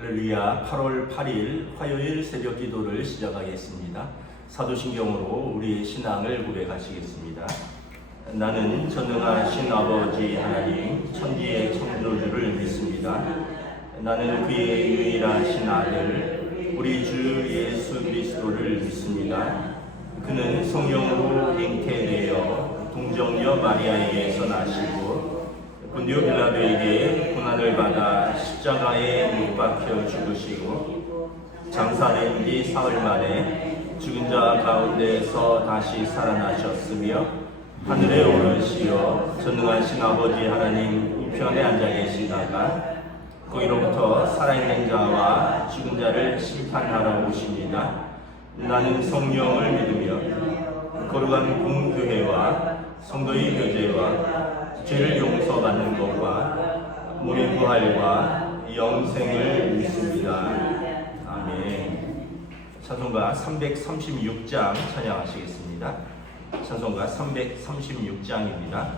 할렐루야. 8월 8일 화요일 새벽 기도를 시작하겠습니다. 사도신경으로 우리의 신앙을 고백하시겠습니다. 나는 전능하신 아버지 하나님 천지의 창조주를 믿습니다. 나는 그의 유일하신 아들 우리 주 예수 그리스도를 믿습니다. 그는 성령으로 잉태되어 동정녀 마리아에게서 나시고 본디오 빌라도에게 고난을 받아 십자가에 못 박혀 죽으시고 장사된 뒤 사흘 만에 죽은 자 가운데서 다시 살아나셨으며 하늘에 오르시어 전능하신 아버지 하나님 우편에 앉아 계시다가 거기로부터 살아있는 자와 죽은 자를 심판하러 오십니다. 나는 성령을 믿으며 거룩한 공교회와 성도의 교제와 죄를 용서받는 것과 몸의 부활과 영생을 믿습니다. 아멘. 찬송가 336장 찬양하시겠습니다. 찬송가 336장입니다.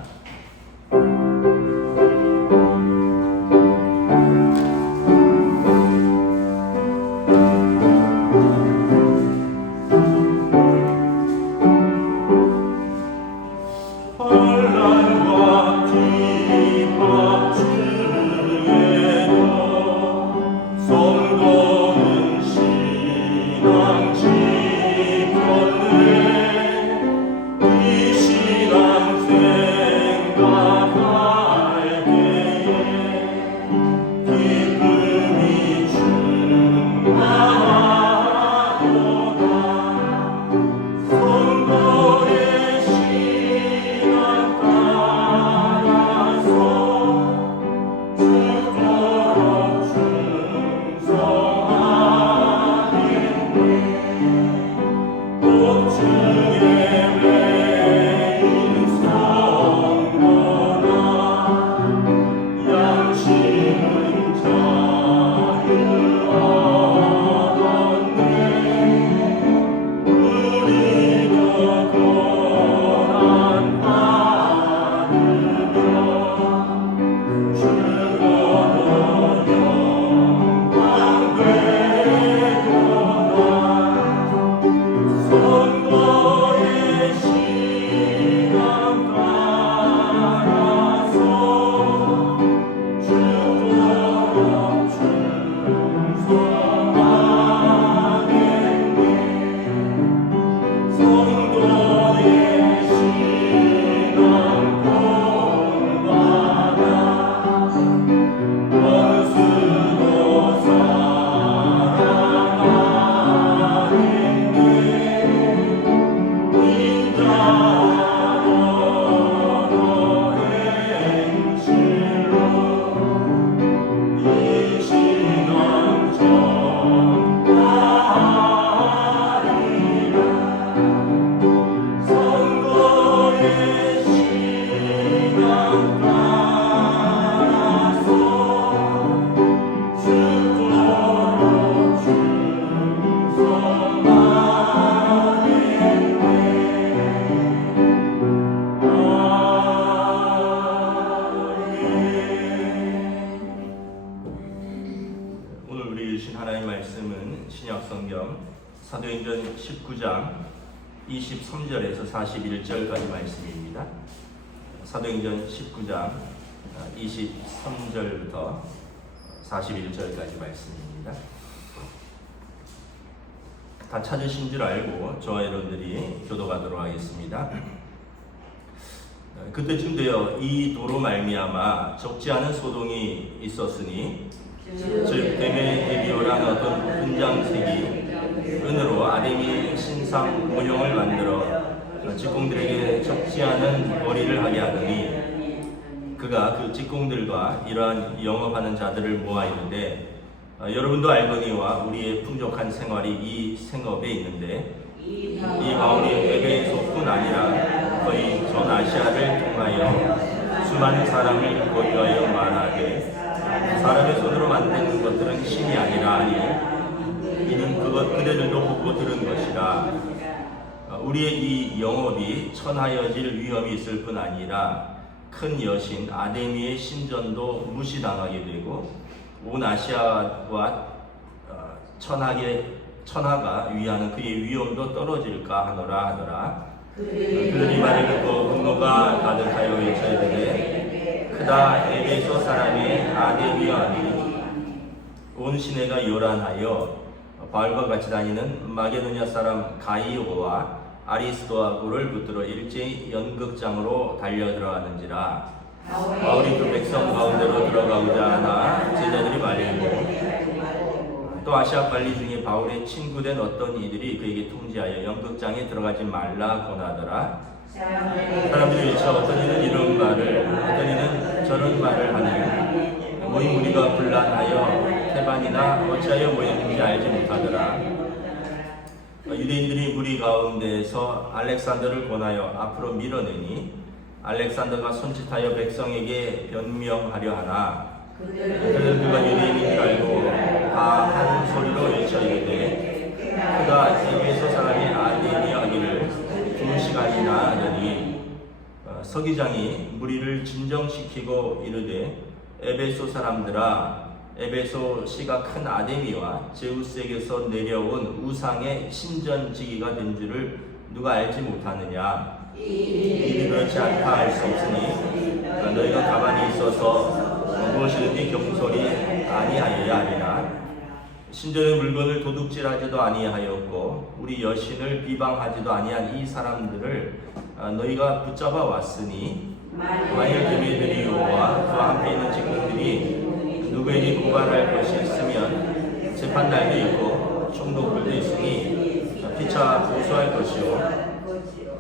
사도행전 19장 23절에서 41절까지 말씀입니다. 사도행전 19장 23절부터 41절까지 말씀입니다. 다 찾으신 줄 알고 저와 여러분들이 교도하도록 하겠습니다. 그때쯤 되어 이 도로 말미암아 적지 않은 소동이 있었으니 즉 데메디오라는 어떤 은장색이 은으로 아데미 신상 모형을 만들어 직공들에게 적지 않은 거리를 하게 하더니 그가 그 직공들과 이러한 영업하는 자들을 모아 이르되 여러분도 알거니와 우리의 풍족한 생활이 이 생업에 있는데 이 가운이 에베소뿐 아니라 거의 전 아시아를 통하여 수많은 사람을 거류하여 말하되 사람의 손으로 만든 것들은 신이 아니라 하니 이는 그대들도 보고 들은 것이라. 우리의 이 영업이 천하여질 위험이 있을 뿐 아니라 큰 여신 아데미의 신전도 무시당하게 되고 온 아시아와 천하가 위하는 그의 위엄도 떨어질까 하더라. 그들이 말을 듣고 분노가 가득하여 외쳐이르되 크다 에베소 사람의 아데미아니 온 시내가 요란하여 바울과 같이 다니는 마게도냐 사람 가이오와 아리스도아고를 붙들어 일제히 연극장으로 달려 들어가는지라. 바울이 그 백성 가운데로 들어가고자 하나 제자들이 말리고 또 아시아 관리 중에 바울의 친구된 어떤 이들이 그에게 통지하여 연극장에 들어가지 말라 권하더라. 사람들이 외쳐 어떤 이는 이런 말을 어떤 이는 저런 말을 하니 모임 우리가 분란하여 태반이나 어찌하여 모였는지 알지 못하더라. 유대인들이 무리 가운데에서 알렉산더를 권하여 앞으로 밀어내니 알렉산더가 손짓하여 백성에게 변명하려 하나 그들은 그가 유대인인 줄 알고 다 한 소리로 외쳐 이르되 그가 에베소 사람이 아데미아기를 2시간이나 하더니 서기장이 무리를 진정시키고 이르되 에베소 사람들아 에베소 시가 큰 아데미와 제우스에게서 내려온 우상의 신전지기가 된 줄을 누가 알지 못하느냐. 이들이 그렇지 않다 할 수 없으니 너희가 가만히 있어서 무엇이든지 경솔이 아니하여야 하리라. 신전의 물건을 도둑질하지도 아니하였고 우리 여신을 비방하지도 아니한 이 사람들을 너희가 붙잡아 왔으니 만일 그들이 여호와 그와 함께 있는 직분들이 누구에게 고발할 것이 있으면 재판날도 있고 총독들도 있으니 피차 고소할 것이요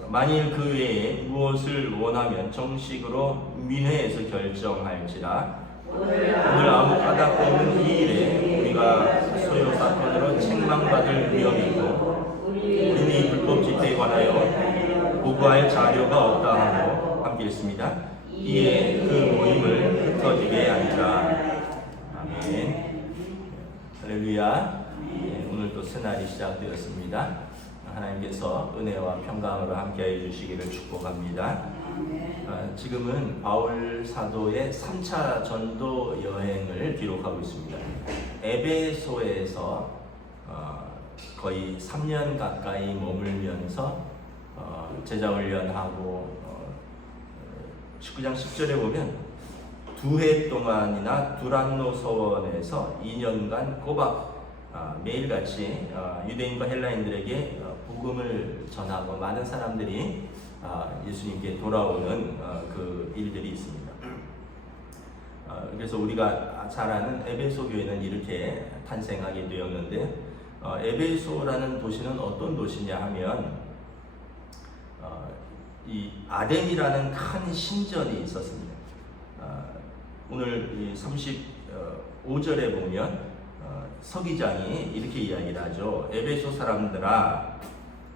만일 그 외에 무엇을 원하면 정식으로 민회에서 결정할지라. 오늘 아무 까닭도 없는 이 일에 우리가 소요 사건으로 책망받을 위험이 있고 우리는 이 불법 집회에 관하여 보고할 자료가 없다 하고 함께 했습니다. 이에 그 모임을 흩어지게 하리라. 아멘. 할렐루야. 오늘 또 새날이 시작되었습니다. 하나님께서 은혜와 평강으로 함께해 주시기를 축복합니다. 지금은 바울 사도의 3차 전도 여행을 기록하고 있습니다. 에베소에서 거의 3년 가까이 머물면서 제자훈련하고 19장 10절에 보면 2해 동안이나 두란노 서원에서 2년간 꼬박 매일같이 유대인과 헬라인들에게 복음을 전하고 많은 사람들이 예수님께 돌아오는 그 일들이 있습니다. 그래서 우리가 잘 아는 에베소 교회는 이렇게 탄생하게 되었는데 에베소라는 도시는 어떤 도시냐 하면 이 아뎀이라는 큰 신전이 있었습니다. 오늘 35절에 보면 서기장이 이렇게 이야기를 하죠. 에베소 사람들아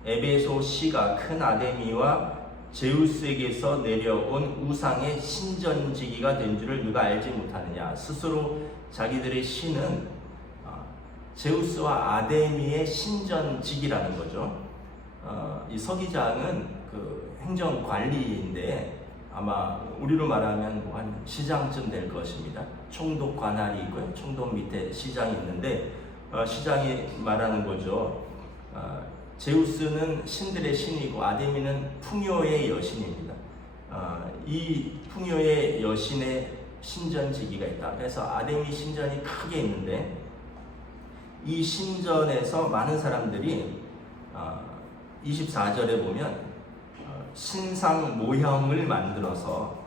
에베소 시가 큰 아데미와 제우스에게서 내려온 우상의 신전지기가 된 줄을 누가 알지 못하느냐. 스스로 자기들의 신은 제우스와 아데미의 신전지기라는 거죠. 이 서기장은 그 행정관리인데 아마 우리로 말하면 한 시장쯤 될 것입니다. 총독 관할이 있고요. 총독 밑에 시장이 있는데 시장이 말하는 거죠. 제우스는 신들의 신이고 아데미는 풍요의 여신입니다. 이 풍요의 여신의 신전지기가 있다. 그래서 아데미 신전이 크게 있는데 이 신전에서 많은 사람들이 24절에 보면 신상 모형을 만들어서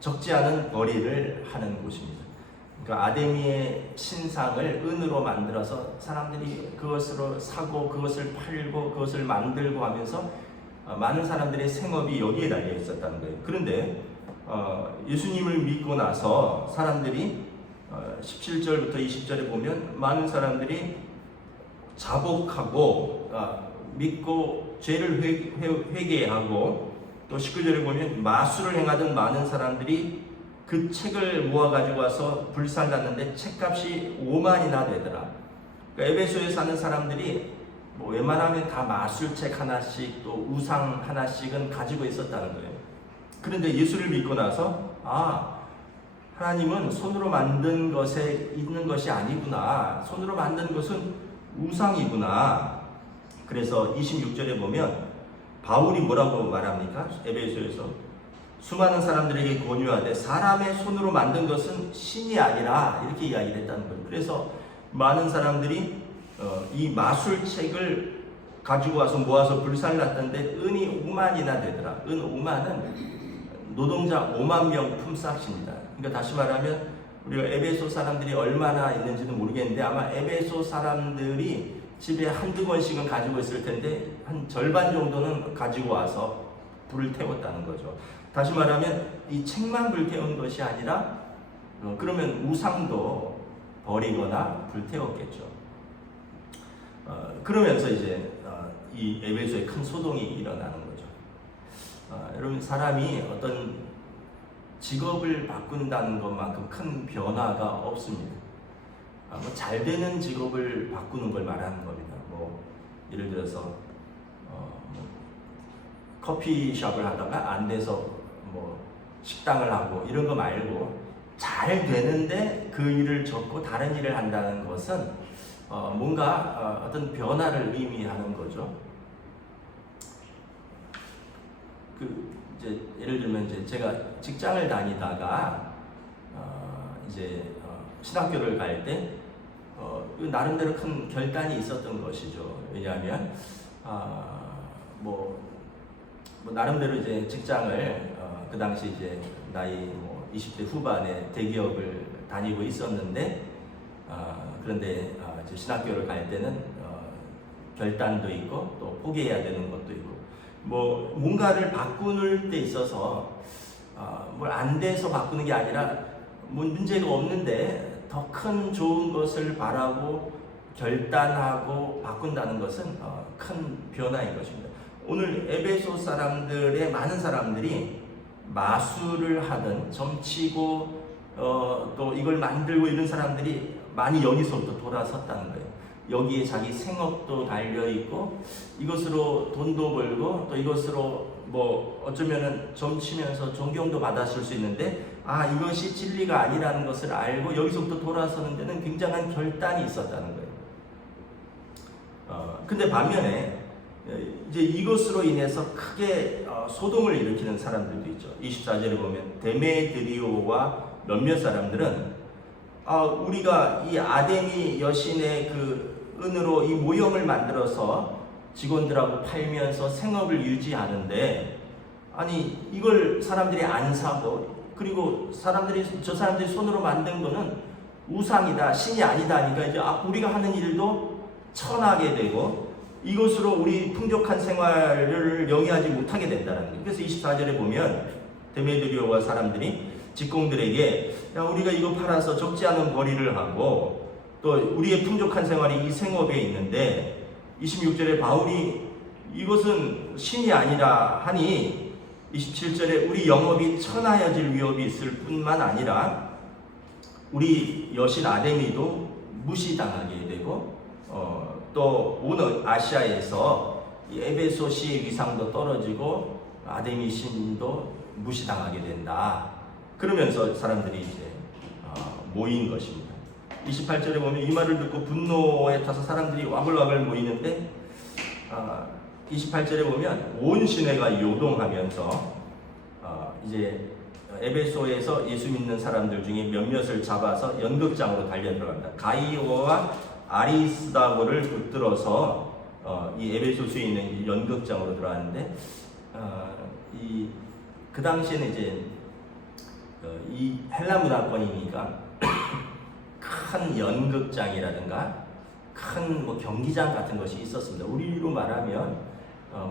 적지 않은 거리를 하는 곳입니다. 그러니까 아데미의 신상을 은으로 만들어서 사람들이 그것으로 사고 그것을 팔고 그것을 만들고 하면서 많은 사람들의 생업이 여기에 달려 있었다는 거예요. 그런데 예수님을 믿고 나서 사람들이 17절부터 20절에 보면 많은 사람들이 자복하고 믿고 죄를 회개하고 또 19절에 보면 마술을 행하던 많은 사람들이 그 책을 모아가지고 와서 불살랐는데 책값이 5만이나 되더라. 그러니까 에베소에 사는 사람들이 뭐 웬만하면 다 마술책 하나씩 또 우상 하나씩은 가지고 있었다는 거예요. 그런데 예수를 믿고 나서 하나님은 손으로 만든 것에 있는 것이 아니구나. 손으로 만든 것은 우상이구나. 그래서 26절에 보면 바울이 뭐라고 말합니까? 에베소에서 수많은 사람들에게 권유하되 사람의 손으로 만든 것은 신이 아니라 이렇게 이야기를 했다는 거예요. 그래서 많은 사람들이 이 마술책을 가지고 와서 모아서 불살랐던데 은이 5만이나 되더라. 은 5만은 노동자 5만 명 품삯입니다. 그러니까 다시 말하면 우리가 에베소 사람들이 얼마나 있는지는 모르겠는데 아마 에베소 사람들이 집에 한두 권씩은 가지고 있을 텐데 한 절반 정도는 가지고 와서 불을 태웠다는 거죠. 다시 말하면 이 책만 불태운 것이 아니라 그러면 우상도 버리거나 불태웠겠죠. 그러면서 이제 이 에베소에 큰 소동이 일어나는 거죠. 여러분 사람이 어떤 직업을 바꾼다는 것만큼 큰 변화가 없습니다. 잘 되는 직업을 바꾸는 걸 말하는 겁니다. 예를 들어서 커피숍을 하다가 안 돼서 식당을 하고 이런 거 말고 잘 되는데 그 일을 접고 다른 일을 한다는 것은 뭔가 어떤 변화를 의미하는 거죠. 이제 예를 들면 이제 제가 직장을 다니다가 신학교를 갈 때 나름대로 큰 결단이 있었던 것이죠. 왜냐하면 나름대로 이제 직장을 그 당시 이제 나이 20대 후반에 대기업을 다니고 있었는데 그런데 이제 신학교를 갈 때는 결단도 있고 또 포기해야 되는 것도 있고 뭔가를 바꾸는 데 있어서 뭘 안 돼서 바꾸는 게 아니라 문제가 없는데 더 큰 좋은 것을 바라고 결단하고 바꾼다는 것은 큰 변화인 것입니다. 오늘 에베소 사람들의 많은 사람들이 마술을 하든 점치고 또 이걸 만들고 이런 사람들이 많이 여기서부터 돌아섰다는 거예요. 여기에 자기 생업도 달려있고 이것으로 돈도 벌고 또 이것으로 어쩌면은 점치면서 존경도 받았을 수 있는데 이것이 진리가 아니라는 것을 알고 여기서부터 돌아서는 데는 굉장한 결단이 있었다는 거예요. 근데 반면에 이제 이것으로 인해서 크게 소동을 일으키는 사람들도 있죠. 24절에 보면 데메드리오와 몇몇 사람들은 우리가 이 아데미 여신의 그 은으로 이 모형을 만들어서 직원들하고 팔면서 생업을 유지하는데 이걸 사람들이 안 사고 그리고 저 사람들이 손으로 만든 거는 우상이다, 신이 아니다 하니까 이제 우리가 하는 일도 천하게 되고 이것으로 우리 풍족한 생활을 영위하지 못하게 된다는 거예요. 그래서 24절에 보면 데메드리오와 사람들이 직공들에게 우리가 이거 팔아서 적지 않은 벌이를 하고 또 우리의 풍족한 생활이 이 생업에 있는데 26절에 바울이 이것은 신이 아니라 하니 27절에 우리 영업이 천하여질 위협이 있을 뿐만 아니라 우리 여신 아데미도 무시당하게 되고 또 온 아시아에서 에베소시의 위상도 떨어지고 아데미 신도 무시당하게 된다. 그러면서 사람들이 이제 모인 것입니다. 28절에 보면 이 말을 듣고 분노에 타서 사람들이 와글와글 모이는데 28절에 보면 온 시내가 요동하면서 이제 에베소에서 예수 믿는 사람들 중에 몇몇을 잡아서 연극장으로 달려 들어간다. 가이오와 아리스다고를 붙들어서 이 에베소스에 있는 연극장으로 들어가는데 그 당시에는 이제 이 헬라 문화권이니까 큰 연극장이라든가 큰 경기장 같은 것이 있었습니다. 우리로 말하면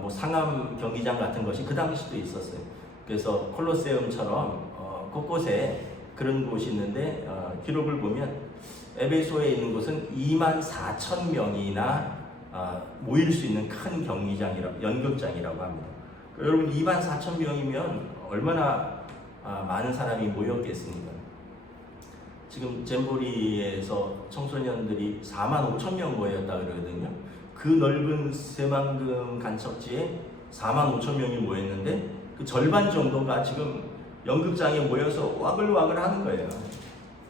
상암 경기장 같은 것이 그 당시도 있었어요. 그래서 콜로세움처럼 곳곳에 그런 곳이 있는데 기록을 보면 에베소에 있는 곳은 24,000명이나 모일 수 있는 큰 연극장이라고 합니다. 여러분 24,000명이면 얼마나 많은 사람이 모였겠습니까? 지금 잼보리에서 청소년들이 45,000명 모였다 그러거든요. 그 넓은 새만금 간척지에 45,000명이 모였는데 그 절반 정도가 지금 연극장에 모여서 와글와글 하는 거예요.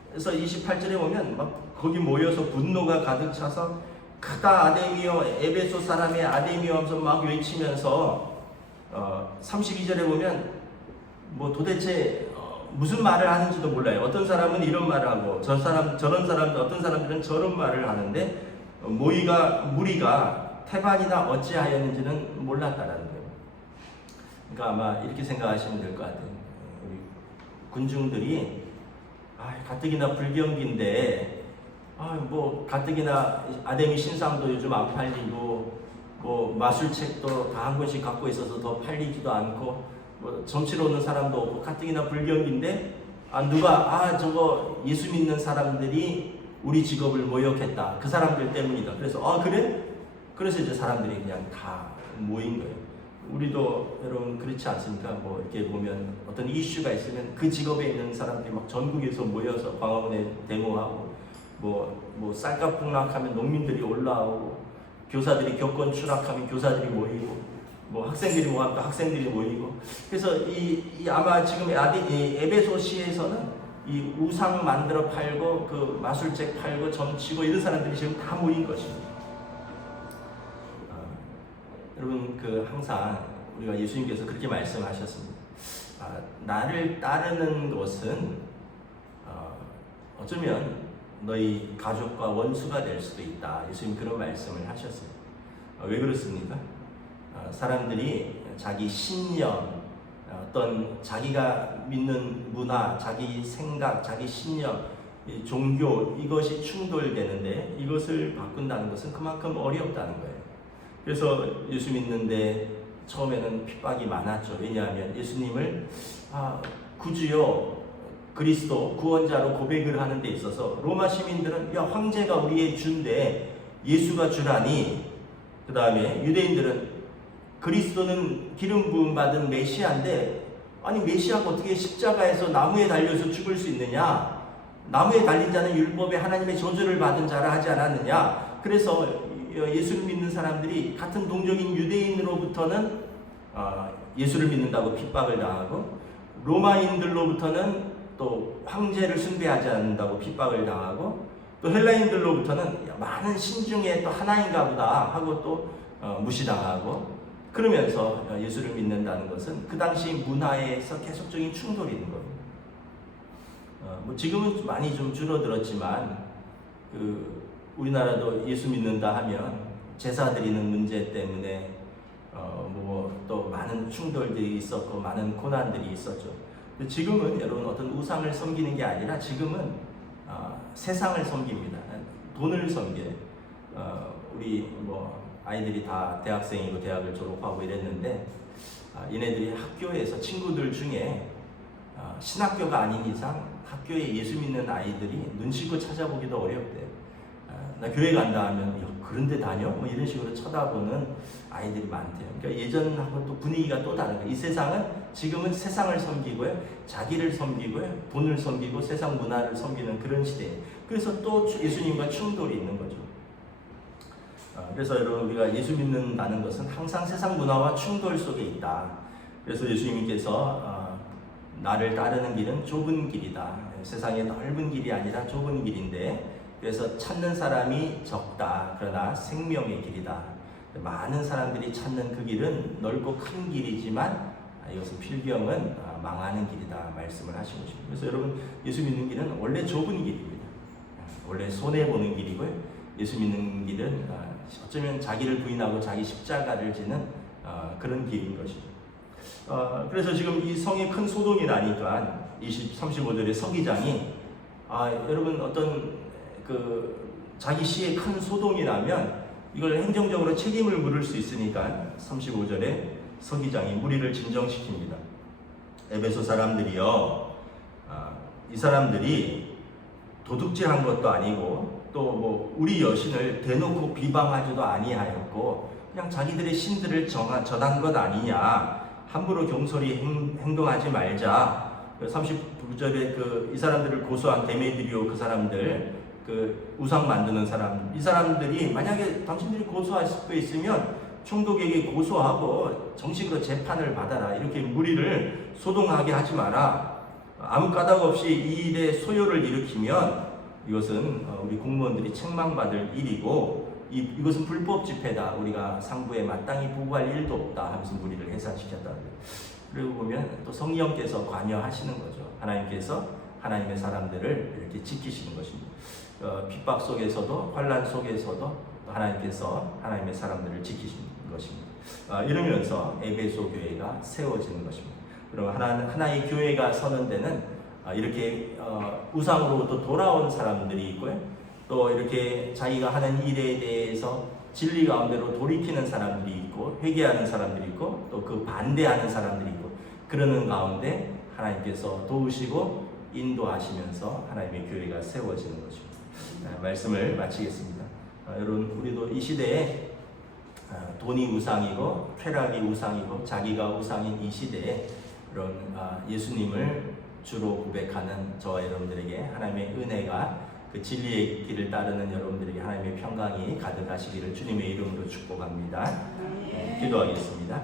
그래서 28절에 보면 막 거기 모여서 분노가 가득 차서 크다 아데미오, 에베소 사람의 아데미오 하면서 막 외치면서 32절에 보면 뭐 도대체 무슨 말을 하는지도 몰라요. 어떤 사람은 이런 말을 하고 저런 사람들, 어떤 사람들은 저런 말을 하는데 무리가 태반이나 어찌하였는지는 몰랐다라는 거예요. 그러니까 아마 이렇게 생각하시면 될 것 같아요. 우리 군중들이 가뜩이나 불경기인데 뭐 가뜩이나 아데미 신상도 요즘 안 팔리고 뭐 마술책도 다 한 권씩 갖고 있어서 더 팔리지도 않고 뭐 점치러 오는 사람도 없고 가뜩이나 불경기인데 누가 저거 예수 믿는 사람들이 우리 직업을 모욕했다. 그 사람들 때문이다. 그래서 그래? 그래서 이제 사람들이 그냥 다 모인 거예요. 우리도 여러분 그렇지 않습니까? 뭐 이렇게 보면 어떤 이슈가 있으면 그 직업에 있는 사람들이 막 전국에서 모여서 광화문에 데모하고 뭐 쌀값 폭락하면 농민들이 올라오고 교사들이 교권 추락하면 교사들이 모이고 뭐 학생들이 모하면 학생들이 모이고 그래서 이 아마 지금 이 에베소시에서는 이 우상 만들어 팔고 그 마술책 팔고 점치고 이런 사람들이 지금 다 모인 것입니다. 여러분 항상 우리가 예수님께서 그렇게 말씀하셨습니다. 나를 따르는 것은 어쩌면 너희 가족과 원수가 될 수도 있다. 예수님 그런 말씀을 하셨어요. 왜 그렇습니까? 사람들이 자기 신념, 어떤 자기가 믿는 문화, 자기 생각, 자기 신념, 종교 이것이 충돌되는데 이것을 바꾼다는 것은 그만큼 어렵다는 거예요. 그래서 예수 믿는데 처음에는 핍박이 많았죠. 왜냐하면 예수님을 구주요 그리스도 구원자로 고백을 하는 데 있어서 로마 시민들은 황제가 우리의 주인데 예수가 주라니, 그 다음에 유대인들은 그리스도는 기름 부음 받은 메시아인데 아니 메시아가 어떻게 십자가에서 나무에 달려서 죽을 수 있느냐, 나무에 달린 자는 율법에 하나님의 저주를 받은 자라 하지 않았느냐. 그래서 예수를 믿는 사람들이 같은 동족인 유대인으로부터는 예수를 믿는다고 핍박을 당하고 로마인들로부터는 또 황제를 숭배하지 않는다고 핍박을 당하고 또 헬라인들로부터는 많은 신 중에 또 하나인가 보다 하고 또 무시당하고 그러면서 예수를 믿는다는 것은 그 당시 문화에서 계속적인 충돌이 있는 겁니다. 뭐 지금은 많이 좀 줄어들었지만 우리나라도 예수 믿는다 하면 제사 드리는 문제 때문에 뭐 또 많은 충돌들이 있었고 많은 고난들이 있었죠. 근데 지금은 여러분 어떤 우상을 섬기는 게 아니라 지금은 세상을 섬깁니다. 돈을 섬겨요. 우리 뭐 아이들이 다 대학생이고 대학을 졸업하고 이랬는데 얘네들이 학교에서 친구들 중에 신학교가 아닌 이상 학교에 예수 믿는 아이들이 눈치고 찾아보기도 어렵대요. 나 교회 간다 하면 그런데 다녀? 뭐 이런 식으로 쳐다보는 아이들이 많대요. 그러니까 예전하고 또 분위기가 또 다른 거예요. 이 세상은 지금은 세상을 섬기고요, 자기를 섬기고요, 돈을 섬기고 세상 문화를 섬기는 그런 시대예요. 그래서 또 예수님과 충돌이 있는 거죠. 그래서 여러분 우리가 예수 믿는다는 것은 항상 세상 문화와 충돌 속에 있다. 그래서 예수님께서 나를 따르는 길은 좁은 길이다. 세상의 넓은 길이 아니라 좁은 길인데 그래서 찾는 사람이 적다. 그러나 생명의 길이다. 많은 사람들이 찾는 그 길은 넓고 큰 길이지만 이것은 필경은 망하는 길이다 말씀을 하신 것입니다. 그래서 여러분 예수 믿는 길은 원래 좁은 길입니다. 원래 손해보는 길이고요. 예수 믿는 길은 어쩌면 자기를 부인하고 자기 십자가를 지는 그런 길인 것이죠. 그래서 지금 이 성이 큰 소동이 나니까 35절의 서기장이 여러분 어떤 자기 시에 큰 소동이 나면 이걸 행정적으로 책임을 물을 수 있으니까 35절에 서기장이 무리를 진정시킵니다. 에베소 사람들이요, 이 사람들이 도둑질한 것도 아니고 또 뭐 우리 여신을 대놓고 비방하지도 아니하였고 그냥 자기들의 신들을 전한 것 아니냐, 함부로 경솔히 행동하지 말자. 39절에 이 사람들을 고소한 데메드리오 그 사람들, 우상 만드는 사람, 이 사람들이 만약에 당신들이 고소할 수 있으면 총독에게 고소하고 정식으로 재판을 받아라. 이렇게 무리를 소동하게 하지 마라. 아무 까닭 없이 이 일에 소요를 일으키면 이것은 우리 공무원들이 책망받을 일이고 이것은 불법 집회다. 우리가 상부에 마땅히 보고할 일도 없다 하면서 무리를 해산시켰다. 그리고 보면 또 성령께서 관여하시는 거죠. 하나님께서 하나님의 사람들을 이렇게 지키시는 것입니다. 핍박 속에서도 환난 속에서도 하나님께서 하나님의 사람들을 지키시는 것입니다. 이러면서 에베소 교회가 세워지는 것입니다. 그럼 하나의 교회가 서는 데는 이렇게 우상으로부터 돌아온 사람들이 있고요. 또 이렇게 자기가 하는 일에 대해서 진리 가운데로 돌이키는 사람들이 있고 회개하는 사람들이 있고 또 그 반대하는 사람들이 있고 그러는 가운데 하나님께서 도우시고 인도하시면서 하나님의 교회가 세워지는 것입니다. 말씀을 마치겠습니다. 여러분 우리도 이 시대에 돈이 우상이고 쾌락이 우상이고 자기가 우상인 이 시대에 그런 예수님을 주로 고백하는 저와 여러분들에게 하나님의 은혜가 그 진리의 길을 따르는 여러분들에게 하나님의 평강이 가득하시기를 주님의 이름으로 축복합니다. 기도하겠습니다.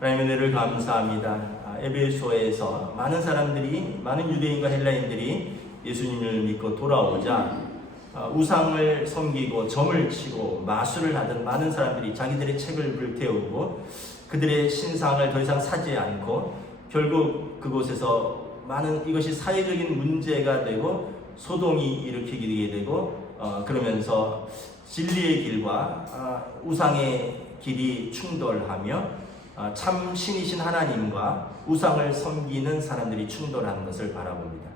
하나님의 은혜를 감사합니다. 에베소에서 많은 사람들이 많은 유대인과 헬라인들이 예수님을 믿고 돌아오자 우상을 섬기고 점을 치고 마술을 하던 많은 사람들이 자기들의 책을 불태우고 그들의 신상을 더 이상 사지 않고 결국 그곳에서 많은 이것이 사회적인 문제가 되고 소동이 일으키게 되고 그러면서 진리의 길과 우상의 길이 충돌하며 참 신이신 하나님과 우상을 섬기는 사람들이 충돌하는 것을 바라봅니다.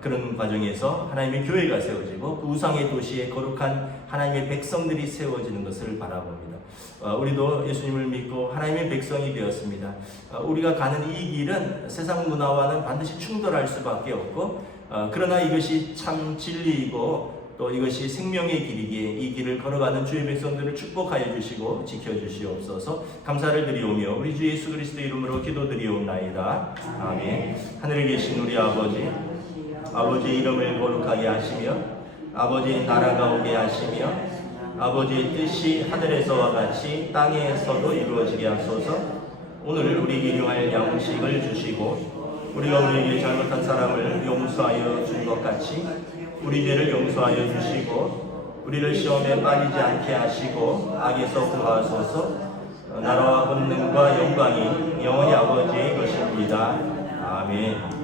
그런 과정에서 하나님의 교회가 세워지고 그 우상의 도시에 거룩한 하나님의 백성들이 세워지는 것을 바라봅니다. 우리도 예수님을 믿고 하나님의 백성이 되었습니다. 우리가 가는 이 길은 세상 문화와는 반드시 충돌할 수밖에 없고 그러나 이것이 참 진리이고 또 이것이 생명의 길이기에 이 길을 걸어가는 주의 백성들을 축복하여 주시고 지켜주시옵소서. 감사를 드리오며 우리 주 예수 그리스도 이름으로 기도드리옵나이다. 아멘. 하늘에 계신 우리 아버지의 이름을 거룩하게 하시며 아버지의 나라가 오게 하시며 아버지의 뜻이 하늘에서와 같이 땅에서도 이루어지게 하소서. 오늘 우리에게 일용할 양식을 주시고 우리가 우리에게 잘못한 사람을 용서하여 준 것 같이 우리 죄를 용서하여 주시고 우리를 시험에 빠지지 않게 하시고 악에서 구하소서. 나라와 권능과 영광이 영원히 아버지의 것입니다. 아멘.